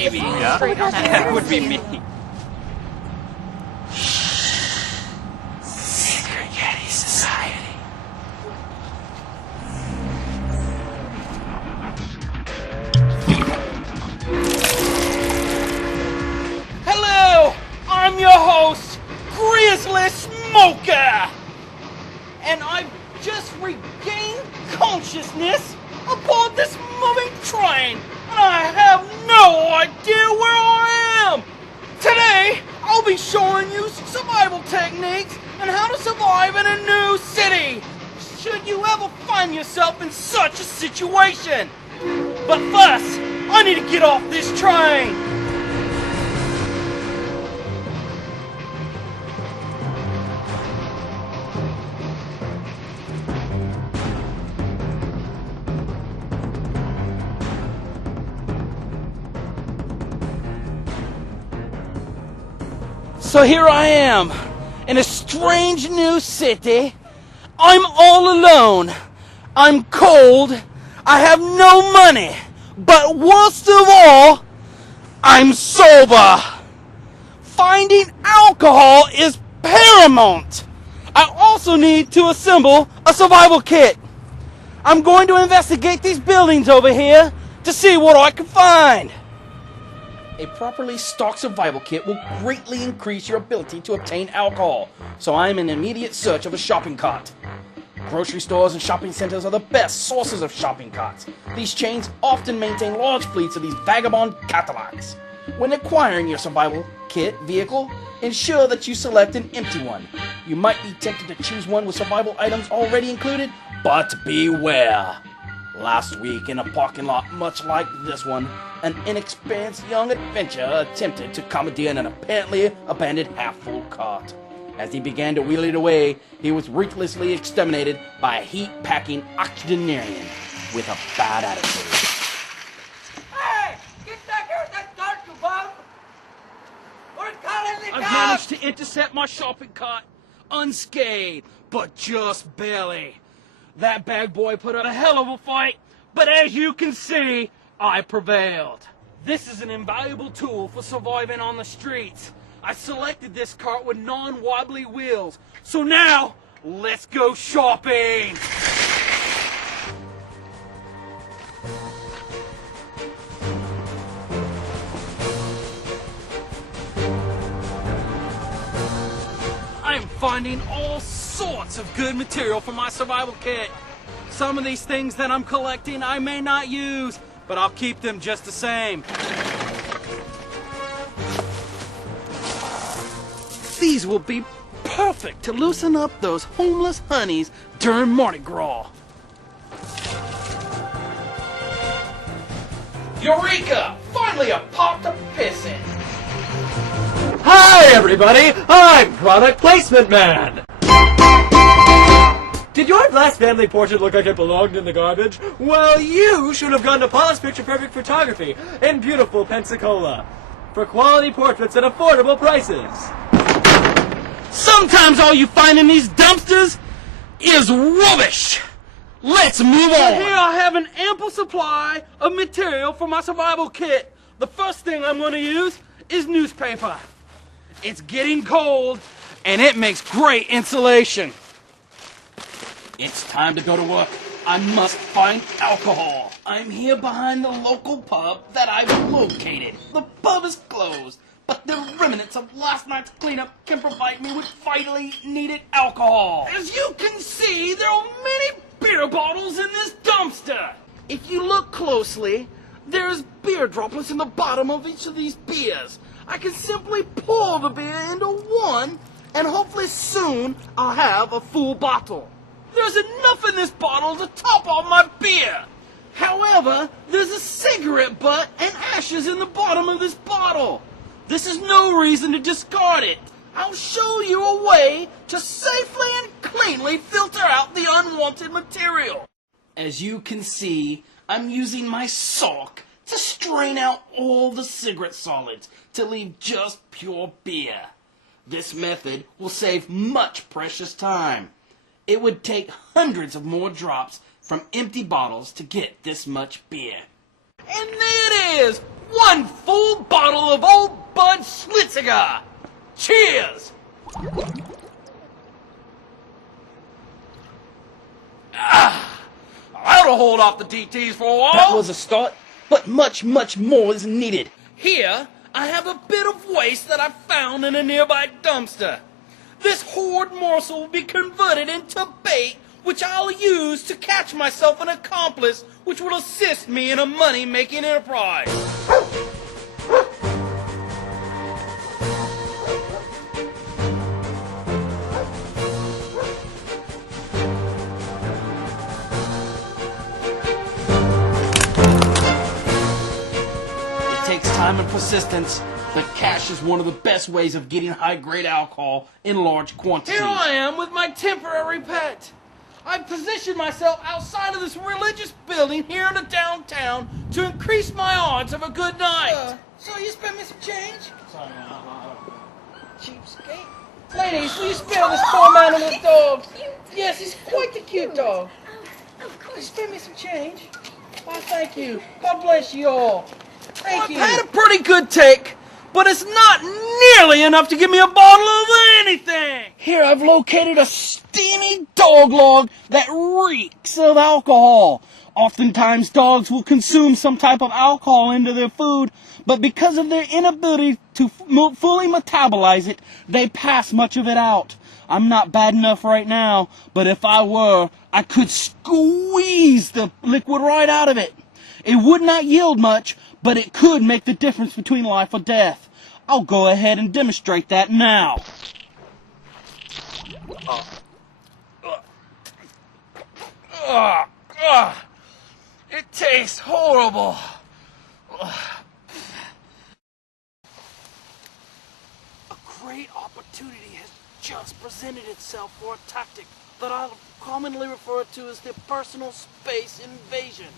maybe. Yeah. That would be me. Secret Yeti Society. Hello, I'm your host, Grizzly Smoker, and I've just regained consciousness aboard this moving train, and I have no idea where I am. Today, I'll be showing you survival techniques and how to survive in a new city, should you ever find yourself in such a situation. But first, I need to get off this train. So here I am, in a strange new city. I'm all alone. I'm cold. I have no money. But worst of all, I'm sober. Finding alcohol is paramount. I also need to assemble a survival kit. I'm going to investigate these buildings over here to see what I can find. A properly stocked survival kit will greatly increase your ability to obtain alcohol, so I am in immediate search of a shopping cart. Grocery stores and shopping centers are the best sources of shopping carts. These chains often maintain large fleets of these vagabond Cadillacs. When acquiring your survival kit vehicle, ensure that you select an empty one. You might be tempted to choose one with survival items already included, but beware. Last week, in a parking lot much like this one, an inexperienced young adventurer attempted to commandeer an apparently abandoned half-full cart. As he began to wheel it away, he was ruthlessly exterminated by a heat-packing octogenarian with a bad attitude. Hey! Get back here with that cart, you bum! We're calling the I've cops! managed to intercept my shopping cart unscathed, but just barely. That bag boy put up a hell of a fight, but as you can see, I prevailed. This is an invaluable tool for surviving on the streets. I selected this cart with non-wobbly wheels, so now, let's go shopping! I'm finding all sorts of good material for my survival kit. Some of these things that I'm collecting I may not use, but I'll keep them just the same. These will be perfect to loosen up those homeless honeys during Mardi Gras. Eureka! Finally a pot to piss in. Hi, everybody! I'm Product Placement Man! Did your last family portrait look like it belonged in the garbage? Well, you should have gone to Paula's Picture Perfect Photography in beautiful Pensacola for quality portraits at affordable prices. Sometimes all you find in these dumpsters is rubbish. Let's move on. Here I have an ample supply of material for my survival kit. The first thing I'm going to use is newspaper. It's getting cold, and it makes great insulation. It's time to go to work. I must find alcohol. I'm here behind the local pub that I've located. The pub is closed, but the remnants of last night's cleanup can provide me with vitally needed alcohol. As you can see, there are many beer bottles in this dumpster. If you look closely, there's beer droplets in the bottom of each of these beers. I can simply pour the beer into one, and hopefully soon I'll have a full bottle. There's enough in this bottle to top off my beer. However, there's a cigarette butt and ashes in the bottom of this bottle. This is no reason to discard it. I'll show you a way to safely and cleanly filter out the unwanted material. As you can see, I'm using my sock to strain out all the cigarette solids to leave just pure beer. This method will save much precious time. It would take hundreds of more drops from empty bottles to get this much beer. And there it is! One full bottle of old Bud Schlitziger! Cheers! That'll hold off the DTs for a while. That was a start, but much, much more is needed. Here, I have a bit of waste that I found in a nearby dumpster. This hoard morsel will be converted into bait, which I'll use to catch myself an accomplice, which will assist me in a money-making enterprise. It takes time and persistence, but cash is one of the best ways of getting high-grade alcohol in large quantities. Here I am with my temporary pet. I've positioned myself outside of this religious building here in the downtown to increase my odds of a good night. So you spend me some change? Sorry, cheapskate. Ladies, will you spare this poor man a little dog? Yes, he's quite the cute dog. Will you spare me some change? Why, thank you. God bless you all. Thank you. I've had a pretty good take, but it's not nearly enough to give me a bottle of anything. Here I've located a steamy dog log that reeks of alcohol. Oftentimes dogs will consume some type of alcohol into their food, but because of their inability to fully metabolize it, they pass much of it out. I'm not bad enough right now, but if I were, I could squeeze the liquid right out of it. It would not yield much, but it could make the difference between life or death. I'll go ahead and demonstrate that now. It tastes horrible. A great opportunity has just presented itself for a tactic that I'll commonly refer to as the personal space invasion.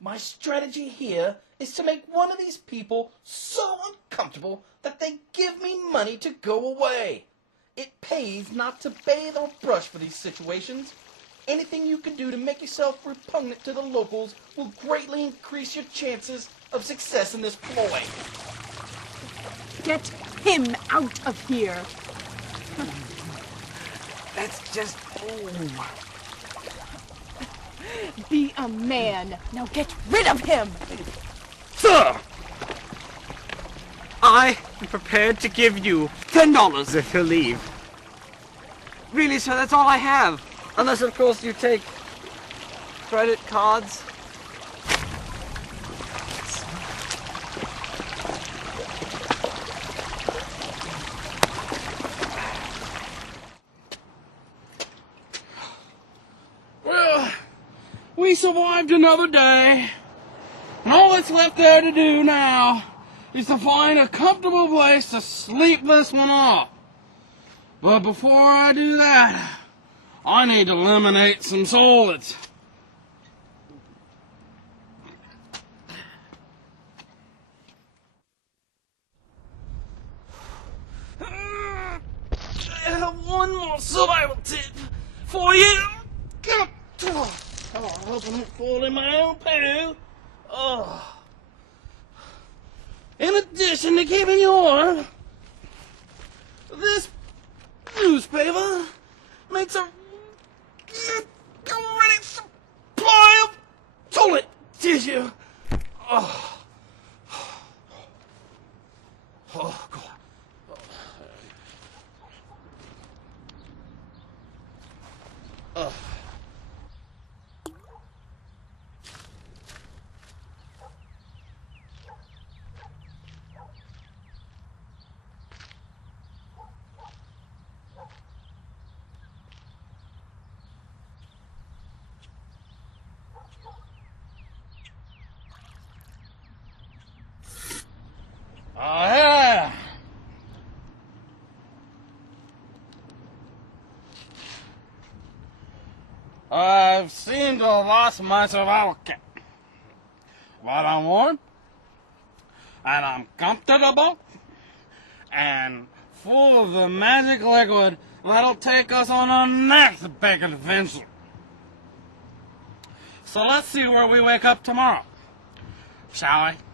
My strategy here is to make one of these people so uncomfortable that they give me money to go away. It pays not to bathe or brush for these situations. Anything you can do to make yourself repugnant to the locals will greatly increase your chances of success in this ploy. Get him out of here. That's just... Oh. Be a man. Now get rid of him. Sir! I am prepared to give you $10 if you'll leave. Really, sir, that's all I have. Unless, of course, you take credit cards. Well, we survived another day. And all that's left there to do now is to find a comfortable place to sleep this one off. But before I do that, I need to eliminate some solids. I have one more survival tip for you. Oh, I hope I don't fall in my own poo. Oh. In addition to keeping you warm, this newspaper makes a ready supply of toilet tissue. Oh, oh God. Oh. Yeah. I've seemed to have lost my survival kit. But I'm warm, and I'm comfortable, and full of the magic liquid that'll take us on our next big adventure. So let's see where we wake up tomorrow. Shall we?